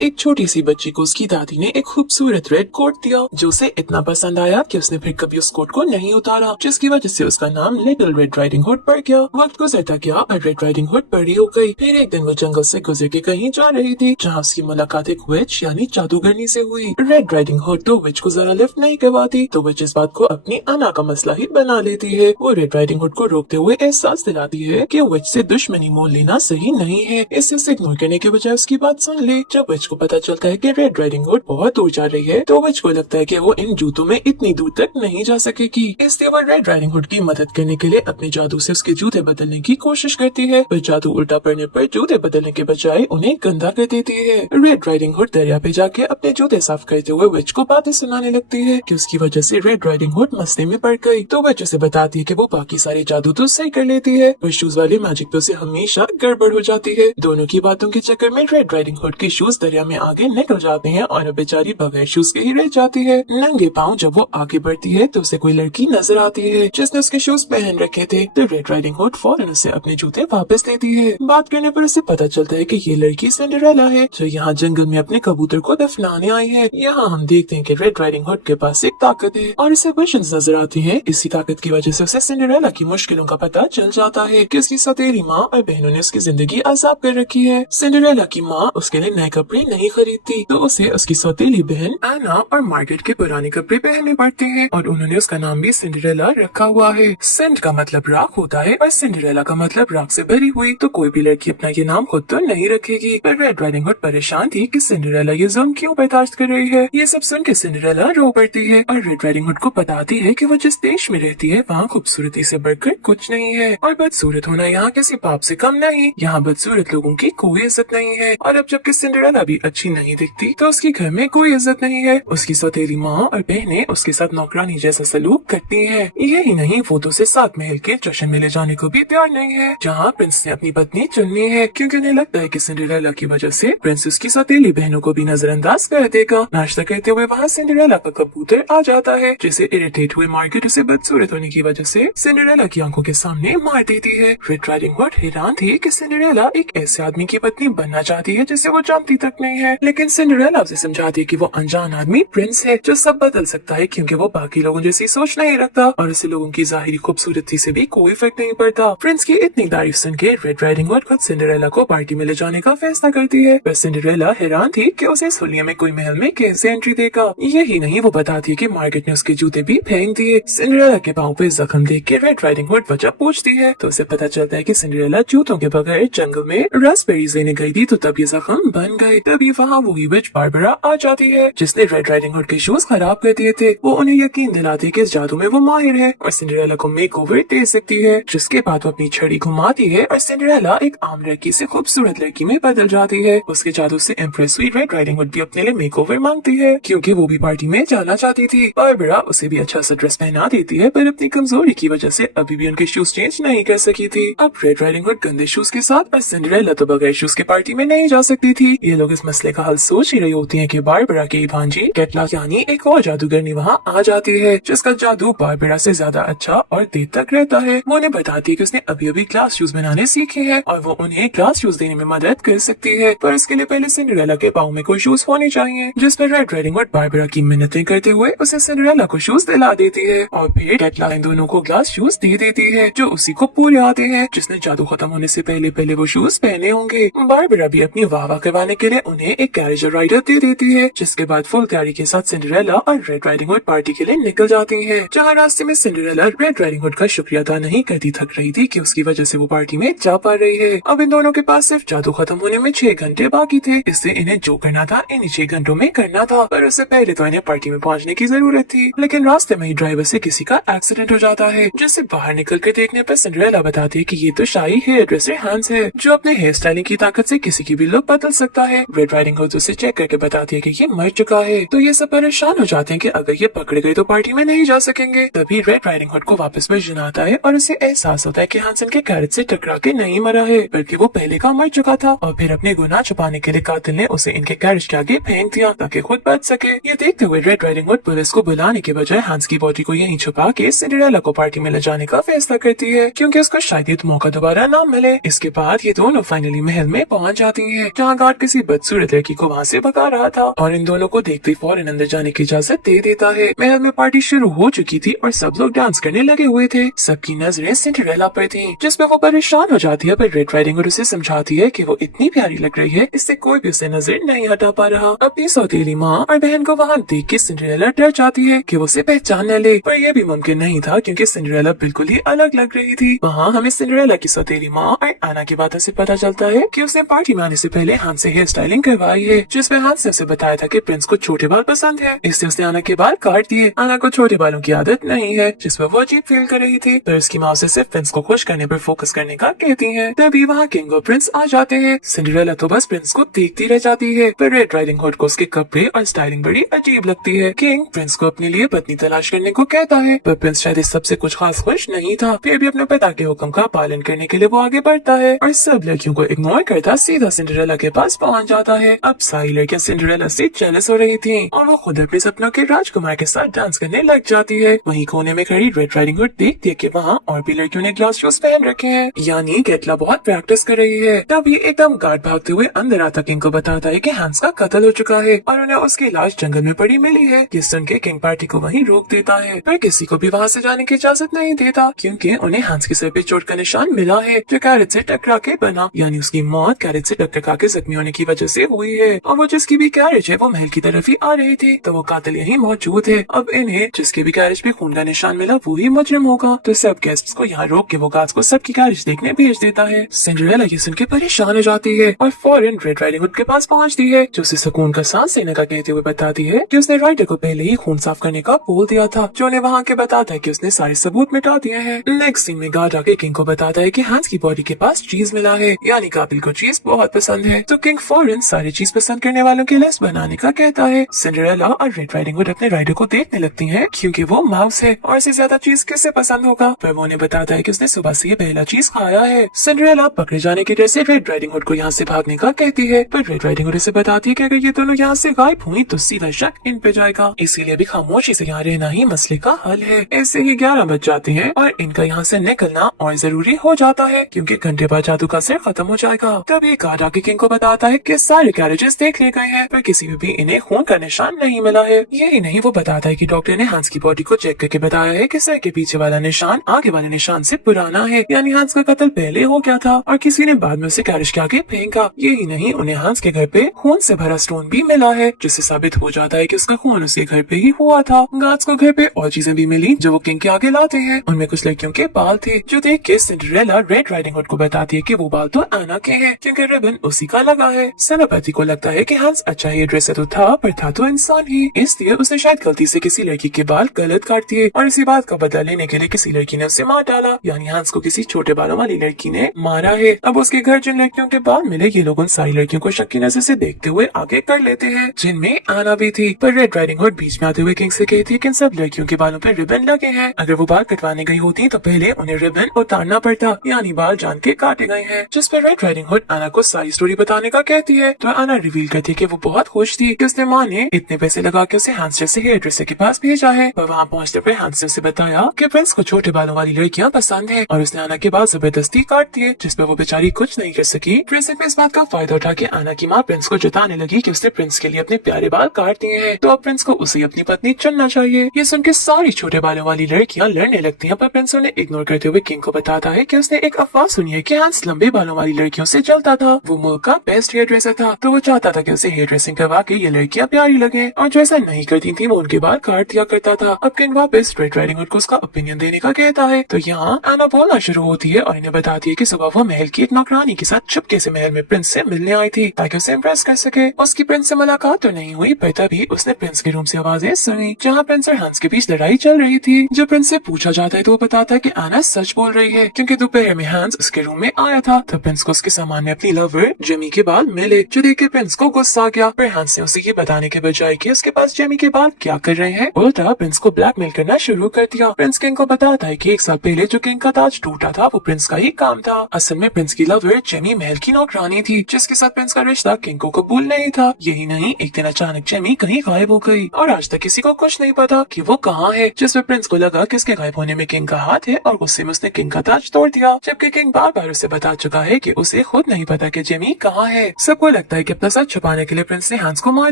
एक छोटी सी बच्ची को उसकी दादी ने एक खूबसूरत रेड कोट दिया जो उसे इतना पसंद आया कि उसने फिर कभी उस कोट को नहीं उतारा, जिसकी वजह से उसका नाम लिटिल रेड राइडिंग हुड पड़ गया। वक्त गुजरता गया और रेड राइडिंग हुड बड़ी हो गई। फिर एक दिन वो जंगल से गुजर के कहीं जा रही थी जहाँ उसकी मुलाकात एक विच यानी जादूगरनी से हुई। रेड राइडिंग हुड तो विच को जरा लिफ्ट नहीं करवाती, तो विच इस बात को अपनी अना का मसला ही बना लेती है। वो रेड राइडिंग हुड को रोकते हुए एहसास दिलाती है कि विच से दुश्मनी मोल लेना सही नहीं है, इससे उसे इग्नोर करने के बजाय उसकी बात सुन ले। जब विच को पता चलता है कि रेड राइडिंग हुड बहुत दूर जा रही है, तो विच को लगता है कि वो इन जूतों में इतनी दूर तक नहीं जा सकेगी। इसलिए वो रेड राइडिंग हुड की मदद करने के लिए अपने जादू से उसके जूते बदलने की कोशिश करती है, पर जादू उल्टा पड़ने पर जूते बदलने के बजाय उन्हें गंदा कर देती है। रेड राइडिंग हुड दरिया पे जाके अपने जूते साफ करते हुए विच को बातें सुनाने लगती है कि उसकी वजह से रेड राइडिंग हुड मसले में पड़ गई। तो विच उसे बताती है कि वो बाकी सारे जादू तो सही कर लेती है, पर शूज वाले मैजिक पे उसे हमेशा गड़बड़ हो जाती है। दोनों की बातों के चक्कर में रेड राइडिंग हुड के शूज दरिया में आगे निकल जाते हैं और अब बेचारी बगैर शूज के ही रह जाती है। नंगे पाँव जब वो आगे बढ़ती है तो उसे कोई लड़की नजर आती है जिसने उसके शूज पहन रखे थे, तो रेड राइडिंग हुड फौरन उसे अपने जूते वापस लेती है। बात करने पर उसे पता चलता है कि ये लड़की सिंड्रेला है जो यहाँ जंगल में अपने कबूतर को दफनाने आई है। यहाँ हम देखते हैं कि रेड राइडिंग हुड के पास एक ताकत है और इसे विजन्स नजर आती है। इसी ताकत की वजह से उसे सिंड्रेला की मुश्किलों का पता चल जाता है कि उसकी सौतेली माँ और बहनों ने उसकी जिंदगी आजाद कर रखी है। सिंड्रेला की माँ उसके लिए नए कपड़े नहीं खरीदती, तो उसे उसकी सौतेली बहन एना और मार्गरेट के पुराने कपड़े पहनने पड़ते हैं और उन्होंने उसका नाम भी सिंड्रेला रखा हुआ है। सेंट का मतलब राख होता है और सिंड्रेला का मतलब राख से भरी हुई, तो कोई भी लड़की अपना ये नाम खुद तो नहीं रखेगी। पर रेड राइडिंग हुड परेशान थी कि सिंड्रेला ये जुल्म क्यों बर्दाश्त कर रही है। ये सब सुन के सिंड्रेला रो पड़ती है और रेड राइडिंग हुड को बताती है कि वो जिस देश में रहती है वहाँ खूबसूरती से बढ़कर कुछ नहीं है और बदसूरत होना यहाँ किसी पाप से कम नहीं। यहाँ बदसूरत लोगों की कोई इज्जत नहीं है और अब जबकि सिंड्रेला भी अच्छी नहीं दिखती तो उसके घर में कोई इज्जत नहीं है। उसकी सौतेली माँ और बहनें उसके साथ नौकरानी जैसा सलूक करती हैं। यही नहीं, वो तो उसे 7 महल के जश्न में ले जाने को भी तैयार नहीं है जहाँ प्रिंस ने अपनी पत्नी चुननी है, क्योंकि उन्हें लगता है कि सिंड्रेला की वजह से प्रिंस उसकी सौतेली बहनों को भी नजरअंदाज कर देगा। नाश्ता करते हुए वहाँ सिंड्रेला का कबूतर आ जाता है जिसे इरिटेट हुए मार्गरेट उसे बदसूरत होने की वजह से सिंड्रेला की आंखों के सामने मार देती है। रेड राइडिंग हुड हैरान थी कि सिंड्रेला एक ऐसे आदमी की पत्नी बनना चाहती है जिसे वो जानती तक नहीं है, लेकिन सिंड्रेला उसे समझाती है कि वो अनजान आदमी प्रिंस है जो सब बदल सकता है क्योंकि वो बाकी लोगों जैसी सोच नहीं रखता और उसे लोगों की जाहिरी खूबसूरती से भी कोई फर्क नहीं पड़ता। प्रिंस की इतनी तारीफ सुन के रेड राइडिंग हुड खुद सिंड्रेला को पार्टी में ले जाने का फैसला करती है, पर सिंड्रेला हैरान थी कि उसे इस हुलिया में कोई महल में कैसे एंट्री देगा। यही नहीं, वो बताती है कि मार्गरेट ने उसके जूते भी फेंक दिए। सिंड्रेला के पाँव पे जख्म देख के रेड राइडिंग हुड वजह पूछती है तो उसे पता चलता है कि सिंड्रेला जूतों के बगैर जंगल में रास्पबेरीज लेने गई थी, तो तब ये जख्म बन गए। तभी वहाँ वही विच बारबरा आ जाती है जिसने रेड राइडिंग हुड के शूज खराब कर दिए थे। वो उन्हें यकीन दिलाती है कि इस जादू में वो माहिर है और सिंड्रेला को मेकओवर दे सकती है, जिसके बाद वो अपनी छड़ी घुमाती है और सिंड्रेला एक आम लड़की से खूबसूरत लड़की में बदल जाती है। उसके जादू से इम्प्रेस हुई रेड राइडिंग हुड भी अपने लिए मेकओवर मांगती है क्योंकि वो भी पार्टी में जाना चाहती थी। बारबरा उसे भी अच्छा सा ड्रेस पहना देती है, पर अपनी कमजोरी की वजह से अभी भी उनके शूज चेंज नहीं कर सकी थी। अब रेड राइडिंग हुड गंदे शूज के साथ और सिंड्रेला तो बगैर शूज के पार्टी में नहीं जा सकती थी। ये लोग इस मसले का हल सोच ही रही होती है कि बारबरा की भांजी कैटला यानी एक और जादूगरनी वहाँ आ जाती है जिसका जादू बारबरा से ज्यादा अच्छा और देर तक रहता है। वो उन्हें बताती है कि उसने अभी अभी ग्लास शूज बनाने सीखे हैं और वो उन्हें ग्लास शूज देने में मदद कर सकती है, पर इसके लिए पहले सिंड्रेला के पाँव में कोई शूज होने चाहिए। जिस पर रेड राइडिंग हुड बारबरा की मिन्नतें करते हुए उसे सिंड्रेला को शूज दिला देती है और फिर कैटला इन दोनों को ग्लास शूज दे देती है जो उसी को पूरे आते हैं जिसने जादू खत्म होने से पहले पहले वो शूज पहने होंगे। बारबरा भी अपनी वाह करवाने के लिए उन्हें एक कैरेज राइडर दे देती है, जिसके बाद फुल तैयारी के साथ सिंड्रेला और रेड राइडिंग हुड पार्टी के लिए निकल जाती हैं। जहाँ रास्ते में सिंड्रेला रेड राइडिंग हुड का शुक्रिया अदा नहीं करती थक रही थी कि उसकी वजह से वो पार्टी में जा पा रही है। अब इन दोनों के पास सिर्फ जादू खत्म होने में 6 घंटे बाकी थे, इससे इन्हें जो करना था इन्हीं 6 घंटों में करना था, पर उससे पहले तो इन्हें पार्टी में पहुँचने की जरूरत थी। लेकिन रास्ते में ही ड्राइवर से किसी का एक्सीडेंट हो जाता है, जिससे बाहर निकल कर देखने पर सिंड्रेला बताती है कि ये तो शाही हेयर ड्रेसर हैंस है जो अपने हेयर स्टाइलिंग की ताकत से किसी की भी लुक बदल सकता है। रेड राइडिंग हुड उसे चेक करके बताती है कि ये मर चुका है, तो ये सब परेशान हो जाते हैं कि अगर ये पकड़े गए तो पार्टी में नहीं जा सकेंगे। तभी रेड राइडिंग हुड को वापस विजन आता है और उसे एहसास होता है कि हांसन के कैरेट से टकरा के नहीं मरा है बल्कि वो पहले का मर चुका था और फिर अपने गुनाह छुपाने के लिए कातिल ने उसे इनके कैरेट के आगे फेंक दिया ताकि खुद बच सके। ये देखते हुए रेड राइडिंग हुड पुलिस को बुलाने के बजाय हांस की बॉडी को यहीं छुपा के सिंड्रेला को पार्टी में ले जाने का फैसला करती है क्योंकि उसको शायद ये मौका दोबारा ना मिले। इसके बाद ये दोनों फाइनली महल में पहुंच जाती हैं, जहाँ गार्ड किसी खूबसूरत लड़की को वहाँ से भगा रहा था और इन दोनों को देखते ही फौरन अंदर जाने की इजाजत दे देता है। महल में पार्टी शुरू हो चुकी थी और सब लोग डांस करने लगे हुए थे। सबकी नजरें सिंड्रेला पर थी, जिसपे वो परेशान हो जाती है, पर रेड राइडिंग हुड उसे समझाती है कि वो इतनी प्यारी लग रही है, इससे कोई भी उसे नजर नहीं हटा पा रहा। अपनी सौतेली माँ और बहन को वहाँ देख के सिंड्रेला डर जाती है कि वो उसे पहचान न ले, पर यह भी मुमकिन नहीं था क्योंकि सिंड्रेला बिल्कुल ही अलग लग रही थी। वहाँ हमें सिंड्रेला की सौतेली माँ और आना की बातों से पता चलता है कि उसने पार्टी में आने से पहले हांस से हेयर स्टाइलिंग करवाई है, जिसमें हांस ने उसे बताया था कि प्रिंस को छोटे बाल पसंद है, इसलिए उसने आना के बाल काट दिए। आना को छोटे बालों की आदत नहीं है, जिसमें वो अजीब फील कर रही थी, पर उसकी माँ उसे सिर्फ प्रिंस को खुश करने पर फोकस करने का कहती है। तभी वहाँ किंग और प्रिंस आ जाते हैं। सिंड्रेला तो बस प्रिंस को देखती रह जाती है, पर रेड राइडिंग हुड को उसके कपड़े और स्टाइलिंग बड़ी अजीब लगती है। किंग प्रिंस को अपने लिए पत्नी तलाश करने को कहता है, पर प्रिंस शायद इस सबसे कुछ खास खुश नहीं था। फिर भी अपने पिता के हुक्म का पालन करने के लिए वो आगे बढ़ता है और सब लड़कियों को इग्नोर करता सीधा सिंड्रेला के पास पहुँच जाता है। अब सारी लड़कियाँ सिंड्रेला से जेलस हो रही थी और वो खुद अपने सपनों के राजकुमार के साथ डांस करने लग जाती है। वहीं कोने में खड़ी रेड राइडिंग हुड देखती है कि वहाँ और भी लड़कियों ने ग्लास शूज पहन रखे हैं, यानी केटला बहुत प्रैक्टिस कर रही है। तभी एकदम गार्ड भागते हुए अंदर आता किंग को बताता है कि हांस का कत्ल हो चुका है और उन्हें उसकी लाश जंगल में पड़ी मिली है। ये सुन के किंग पार्टी को वहीं रोक देता है, पर किसी को भी वहाँ से जाने की इजाजत नहीं देता क्योंकि उन्हें हांस के सर पे चोट का निशान मिला है जो कैरेट से टकरा के बना, यानी उसकी मौत कैरेट से टक्कर खा के जख्मी होने की वजह से हुई है। और वो जिसकी भी कैरेज है वो महल की तरफ ही आ रही थी, तो वो कातिल यहीं मौजूद है। अब इन्हें जिसके भी कैरेज पे खून का निशान मिला वो ही मुजरिम होगा, तो सब गेस्ट्स को यहाँ रोक के वो गार्ड्स को सबकी कैरेज देखने भेज देता है। सिंड्रेला ये सुन के परेशान हो जाती है और फौरन रेड राइडिंग हुड के पास पहुँचती है, जो उसे सुकून का सांस लेने का कहते हुए बताती है कि उसने राइडर को पहले ही खून साफ करने का बोल दिया था, जो उन्हें वहाँ के बताता है कि उसने सारे सबूत मिटा दिए हैं। नेक्स्ट सीन में गार्ड आके किंग को बताता है कि हांस की बॉडी के पास चीज मिला है, यानी कातिल को चीज बहुत पसंद है, तो किंग फौरन सारी चीज पसंद करने वालों की लिस्ट बनाने का कहता है। सिंड्रेला और रेड राइडिंग हुड अपने राइडर को देखने लगती हैं क्योंकि वो माउस है और इससे ज्यादा चीज किससे पसंद होगा, पर वो उन्हें बताता है कि उसने सुबह से ये पहला चीज खाया है। सिंड्रेला पकड़े जाने की डर से रेड राइडिंग हुड को यहाँ से भागने का कहती है, पर रेड राइडिंग हुड से बताती है कि अगर ये दोनों यहाँ से गायब हुई तो सीधा शक इन पे जाएगा, इसीलिए भी खामोशी से यहाँ रहना ही मसले का हल है। ऐसे ही 11 बज जाते हैं और इनका यहाँ से निकलना और जरूरी हो जाता है क्योंकि घंटे बाद जादू का असर खत्म हो जाएगा। तभी गार्ड आके किंग को बताता है कि सारे कैरेजेस देख लिए गए हैं, पर किसी भी इन्हें खून का निशान नहीं मिला है। यही नहीं, वो बताता है कि डॉक्टर ने हांस की बॉडी को चेक करके बताया है कि सर के पीछे वाला निशान आगे वाले निशान से पुराना है, यानी हांस का कत्ल पहले हो गया था और किसी ने बाद में उसे कैरेज के आगे फेंका। यही नहीं, उन्हें हांस के घर पे खून से भरा स्टोन भी मिला है, जिससे साबित हो जाता है कि उसका खून उसके घर पे ही हुआ था। गार्ड्स को घर पे और चीजें भी मिली जो वो किंग के आगे लाते हैं, उनमें कुछ लड़कियों के बाल थे, जो देख के सिंड्रेला रेड राइडिंग हुड को बताती है कि वो बाल तो आना के हैं क्योंकि रिबन उसी का लगा है। सेनापति को लगता है कि हांस अच्छा हेयर ड्रेसर तो था, पर था तो इंसान ही, इसलिए उसने शायद गलती से किसी लड़की के बाल गलत काट दिए और इसी बात का बदला लेने के लिए किसी लड़की ने उसे मार डाला, यानी हांस को किसी छोटे बालों वाली लड़की ने मारा है। अब उसके घर जिन लड़कियों के बाल मिले ये लोग उन सारी लड़कियों को शक की नजर से देखते हुए आगे कर लेते हैं, जिनमें आना भी थी। पर रेड राइडिंग हुड बीच में आते हुए किंग से कहती है कि इन सब लड़कियों के बालों पर रिबन लगे हैं, अगर वो बाल कटवाने गई होती तो पहले उन्हें रिबन उतारना पड़ता, यानी बाल जान के काटे गए हैं। जिस पर रेड राइडिंग हुड आना को सारी स्टोरी बताने का कहती है, तो आना रिवील करती है कि वो बहुत खुश थी कि उसने माँ ने इतने पैसे लगा के उसे हांस जैसे हेयर ड्रेसर के पास भेजा है। पर वहाँ पहुँचते पर हांस ने उसे बताया कि प्रिंस को छोटे बालों वाली लड़कियाँ पसंद है और उसने आना के बाल जबरदस्ती काट दिए, जिस पर वो बेचारी कुछ नहीं कर सकी। प्रिंस ने इस बात का फायदा उठा के आना की माँ प्रिंस को जताने लगी कि उसने प्रिंस के लिए अपने प्यारे बाल काट दिए हैं, तो अब प्रिंस को उसे अपनी पत्नी चुनना चाहिए। ये सुन के सारी छोटे बालों वाली लड़कियाँ लड़ने लगती हैं, पर प्रिंस उन्हें इग्नोर करते हुए किंग को बताता है कि उसने एक अफवाह सुनी है कि हांस लंबे बालों वाली लड़कियों से जलता था, वो मुल्क का बेस्ट हेयर ड्रेसर था, तो वो चाहता था कि उसे हेयर ड्रेसिंग करवा के ये लड़कियाँ प्यारी लगे, और जो ऐसा नहीं करती थी वो उनके बाल काट दिया करता था। अब किंग वापस रेड राइडिंग हुड को उसका ओपिनियन देने का कहता है, तो यहाँ आना बोलना शुरू होती है और इन्हें बताती है कि सुबह वो महल की एक नौकरानी के साथ चुपके से महल में प्रिंस से मिलने आई थी ताकि उसे इम्प्रेस कर सके। उसकी प्रिंस से मुलाकात तो नहीं हुई, पर तभी उसने प्रिंस के रूम से आवाजें सुनी जहाँ प्रिंस और हांस के बीच लड़ाई चल रही थी। जब प्रिंस से पूछा जाता है तो वो बताता है कि आना सच बोल रही है क्योंकि दोपहर में हांस उसके रूम में आया था, तब प्रिंस को उसके सामान में अपनी लवर जेमी के बाल मिले, जो देख के प्रिंस को गुस्सा आ गया। पर हांस ने उसे ये बताने के बजाय कि उसके पास जेमी के बाल क्या कर रहे हैं, उल्टा प्रिंस को ब्लैकमेल करना शुरू कर दिया। प्रिंस किंग को बताता है कि 1 साल पहले जो किंग का ताज टूटा था वो प्रिंस का ही काम था। असल में प्रिंस की लवर जेमी महल की नौकरानी थी, जिसके साथ प्रिंस का रिश्ता किंग को कबूल नहीं था। यही नहीं, एक दिन अचानक जेमी कहीं गायब हो गई और आज तक किसी को कुछ नहीं पता कि वो कहाँ है, जिसमें प्रिंस को लगा कि उसके गायब होने में किंग का हाथ है और गुस्से में उसने किंग का ताज तोड़ दिया, जबकि किंग बार बार उसे बता चुका है कि उसे खुद नहीं पता कि जेमी कहाँ है। सबको लगता है कि अपना सच छुपाने के लिए प्रिंस ने हैंस को मार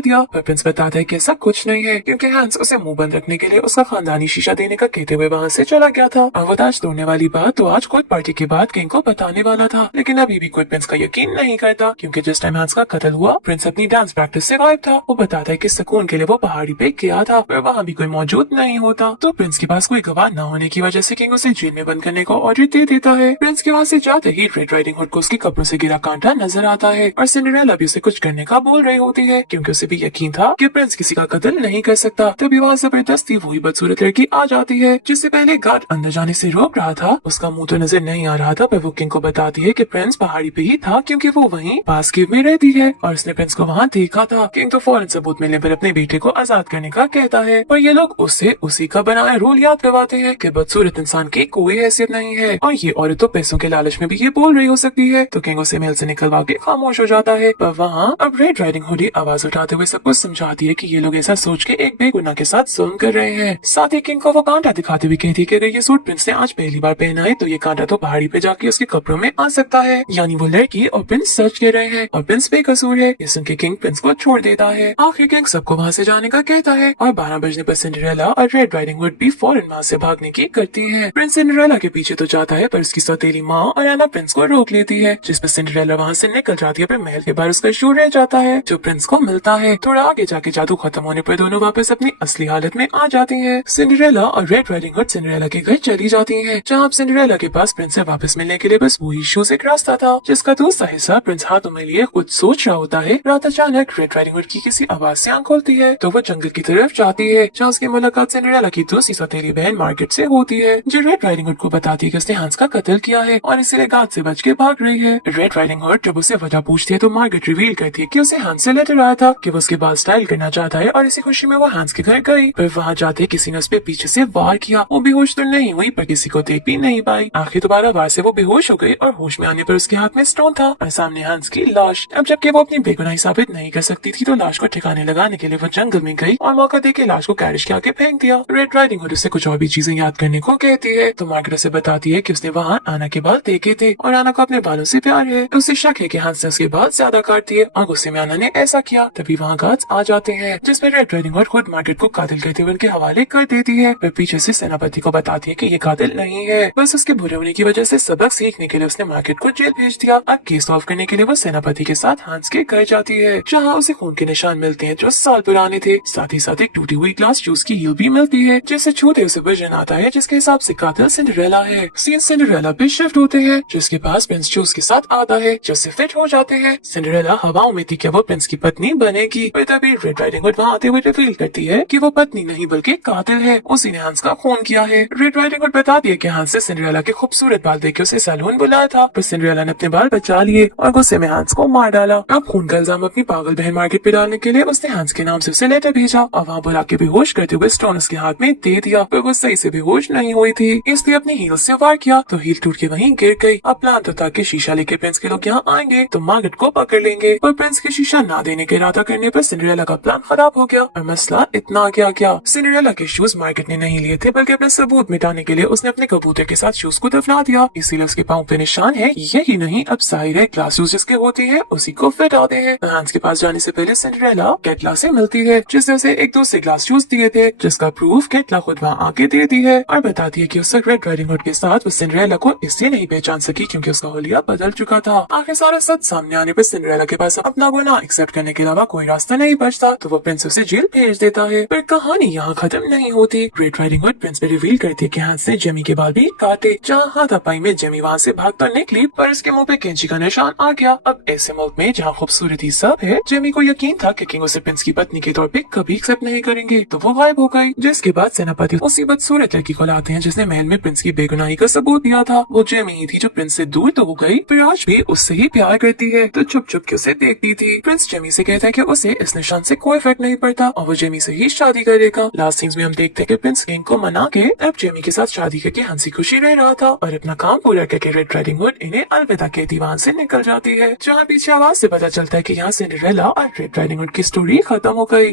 दिया, पर प्रिंस बताता है कि ऐसा कुछ नहीं है क्योंकि हैंस उसे मुंह बंद रखने के लिए उसका खानदानी शीशा देने का कहते हुए वहाँ से चला गया था। अवताज तोड़ने वाली बात तो आज कोई पार्टी के बाद किंग को बताने वाला था, लेकिन अभी भी कोई प्रिंस का यकीन नहीं करता क्योंकि जिस टाइम हैंस का कत्ल हुआ प्रिंस अपनी डांस प्रैक्टिस से गायब था। वो बताता है कि सुकून के लिए वो पहाड़ी पे गया था पर वहाँ भी कोई मौजूद नहीं होता, तो प्रिंस के पास कोई गवाह न होने की वजह से किंग उसे जेल में बंद करने का ऑर्डर दे देता है। प्रिंस के वहाँ से जाते ही रेड राइडिंग हुड को उसके कपड़ों से गिरा कांटा नजर आता है और सिंड्रेला भी उसे कुछ करने का बोल रही होती है क्योंकि उसे भी यकीन था कि प्रिंस किसी का कत्ल नहीं कर सकता। तभी वहाँ जबरदस्ती वही बदसूरत लड़की आ जाती है जिससे पहले गार्ड अंदर जाने से रोक रहा था। उसका मुंह तो नजर नहीं आ रहा था पर वो किंग को बताती है कि प्रिंस पहाड़ी पे ही था क्योंकि वो वहीं पास केव में रहती है और उसने प्रिंस को वहाँ देखा था। किंग तो फौरन सबूत मिलने पर अपने बेटे को आजाद करने का कहता है पर ये लोग उससे उसी का बनाया रूल याद करवाते हैं कि बदसूरत इंसान की कोई हैसियत नहीं है और ये औरत तो पैसों के लालच में भी ये बोल रही हो सकती है। तो किंग उसे महल से निकलवा के खामोश हो जाता है। पर वहाँ अब रेड राइडिंग हुड आवाज उठाते हुए सब कुछ समझाती है कि ये लोग ऐसा सोच के एक बेगुनाह के साथ जुल्म कर रहे हैं। साथ ही किंग को वो कांटा दिखाते हुए कहती है कि अगर ये सूट प्रिंस ने आज पहली बार पहना है तो ये कांटा तो पहाड़ी पे जाके उसके कपड़ों में आ सकता है, यानी वो लड़की और प्रिंस सच कह रहे हैं और प्रिंस बेकसूर है। ये सुन के किंग प्रिंस को छोड़ देता है। आखिर किंग सबको वहाँ से जाने का कहता है और 12 बजने पर सिंड्रेला और रेड राइडिंग हुड भी फौरन वहाँ से भागने की करती है। प्रिंस सिंड्रेला के पीछे तो जाता है पर उसकी सौतेली माँ और एना प्रिंस को रोक लेती है, जिस पर सिंड्रेला वहाँ से निकल जाती है पर महल के बाहर उसका शू रह जाता है जो प्रिंस को मिलता है। थोड़ा आगे जाके जादू खत्म होने पर दोनों वापस अपनी असली हालत में आ जाती हैं। सिंड्रेला और रेड राइडिंग हुड सिंड्रेला के घर चली जाती हैं, जहाँ सिंड्रेला के पास प्रिंस से वापस मिलने के लिए बस वही शूज एक रास्ता था जिसका दूसरा हिस्सा प्रिंस हाथों में लिए कुछ सोच रहा होता है। रात अचानक रेड राइडिंग हुड की किसी आवाज से आंख खोलती है तो वो जंगल की तरफ जाती है, जहाँ उसकी मुलाकात सिंड्रेला की दूसरी सौतेली बहन मार्गरेट से होती है जो रेड राइडिंग हुड को बताती है कि उसने हंस का कत्ल किया है और इसीलिए गार्ड से बच के भाग रही है। रेड राइडिंग हुड जब उसे वजह पूछती है तो मार्गरेट रिवील करती है कि उसे हंस से लेटर आया था कि वो उसके बाल स्टाइल करना चाहता है और इसी खुशी में वो हंस के घर गई। पर वहाँ जाते किसी ने उस पे पीछे से वार किया। वो बेहोश तो नहीं हुई पर किसी को देख भी नहीं पाई। आखिर दोबारा वार से वो बेहोश हो गई और होश में आने पर उसके हाथ में स्टोन था और सामने हंस की लाश। अब जबकि वो अपनी बेगुनाही साबित नहीं कर सकती थी तो लाश को ठिकाने लगाने के लिए वो जंगल में गई और मौका देके लाश को कैरिज के आगे फेंक दिया। रेड राइडिंग हुड उससे कुछ और भी चीजें याद करने को कहती है तो मार्गरेट से बताती है कि उसने वहाँ आना के बाल देखे थे और आना को अपने बालों से प्यार है। उसे शक है कि हंस ने उसके बाल ज्यादा काट दिए और गुस्से में आना ने ऐसा किया। तभी वहाँ गार्ड्स आ जाते हैं जिसमें रेड राइडिंग हुड खुद मार्गरेट को कातिल कहते हुए उनके हवाले कर देती है। वह पीछे से सेनापति को बताती है कि ये कातिल नहीं है, बस उसके बुरे होने की वजह से सबक सीखने के लिए उसने मार्गरेट को जेल भेज दिया। अब केस सॉल्व करने के लिए वो सेनापति के साथ हंस के घर जाती है जहाँ उसे खून के निशान मिलते हैं जो साल पुराने थे। साथ ही साथ एक टूटी हुई ग्लास जूस की हील भी मिलती है जिससे छूते उसे विजन आता है जिसके हिसाब से कातिल सिंड्रेला है। सीन सिंड्रेला पे शिफ्ट होते हैं जिसके पास प्रिंस जो उसके साथ आता है जिससे फिट हो जाते हैं। सिंड्रेला हवाओं में थी कि वो प्रिंस की पत्नी बनेगी पर तभी रेड राइडिंग हुड वहाँ आते हुए रिवील करती है कि वो पत्नी नहीं बल्कि कातिल है, उसी ने हंस का खून किया है। रेड राइडिंग हुड बताती है कि हंस से सिंड्रेला के खूबसूरत बाल देख के उसे सैलून बुलाया था पर सिंड्रेला ने अपने बाल बचा लिए और गुस्से में हंस को मार डाला। अब खून का इल्जाम अपनी पागल बहन मार्गरेट पे डालने के लिए उसने हंस के नाम से उसे लेटर भेजा और वहाँ बुला के बेहोश करते हुए स्टोन उसके हाथ में दे दिया पर वो सही से बेहोश नहीं हुई थी, इसलिए अपनी हील से वार किया तो हील टूट के वहीं गिर गई। अब प्लान तो था कि शीशा लेके प्रिंस के लोग यहाँ आएंगे तो मार्गरेट को पकड़ लेंगे पर प्रिंस के शीशा ना देने के इरादा करने पर सिंड्रेला का प्लान खराब हो गया और मसला इतना आगे गया। सिंड्रेला के शूज मार्गरेट ने नहीं लिए थे बल्कि अपने सबूत मिटाने के लिए उसने अपने कबूतर के साथ शूज को दफना दिया, इसीलिए उसके पाँव पे निशान है। यही नहीं अब जाहिर है ग्लास शूज जिसके होती है उसी को फिट आते हैं। हंस के पास जाने से पहले सिंड्रेला कैटला से मिलती है जिसने उसे एक दूसरे ग्लास शूज दिए थे जिसका प्रूफ कैटला खुद वहाँ आके देती है और बताती है कि उस रेड राइडिंग हुड के साथ वो सिंड्रेला को इसलिए नहीं पहचान सकी क्योंकि उसका होलिया बदल चुका था। आखिर सारा सच सामने आने पर सिंड्रेला के पास अपना गुनाह एक्सेप्ट करने के अलावा कोई रास्ता नहीं बचता तो वो प्रिंस उसे जेल भेज देता है। पर कहानी यहाँ खत्म नहीं होती। रेड राइडिंग हुड प्रिंस पे रिवील करती है कि हंस ने जेमी के बाल भी काटे, जहाँ हाथापाई में जेमी वहाँ से भागकर निकली पर उसके मुंह पे कैंची का निशान आ गया। अब ऐसे मुल्क में जहाँ खूबसूरती सब है जेमी को यकीन था कि किंग उसे प्रिंस की पत्नी के तौर पे कभी एक्सेप्ट नहीं करेंगे तो वो गायब हो गई। जिसके बाद सेनापति उसी बदसूरत लड़की को लाते हैं जिसने महल में प्रिंस की बेगुनाही का सबूत दिया था। वो जेमी ही थी जो प्रिंस से दूर तो हो गई पर आज भी उससे ही प्यार करती है तो छुप छुप के उसे देखती थी। प्रिंस जेमी से कहता है कि उसे इस निशान से कोई फर्क नहीं पड़ता और वो जेमी से ही शादी करेगा। लास्ट सीन्स में हम देखते हैं कि प्रिंस किंग को मना के अब जेमी के साथ शादी करके हंसी खुशी रह रहा था और अपना काम पूरा करके रेड राइडिंग हुड इन्हें अलविदा कहती वहाँ से निकल जाती है, जहाँ पीछे आवाज से पता चलता है कि यहाँ सिंड्रेला और रेड राइडिंग हुड की स्टोरी खत्म हो गई।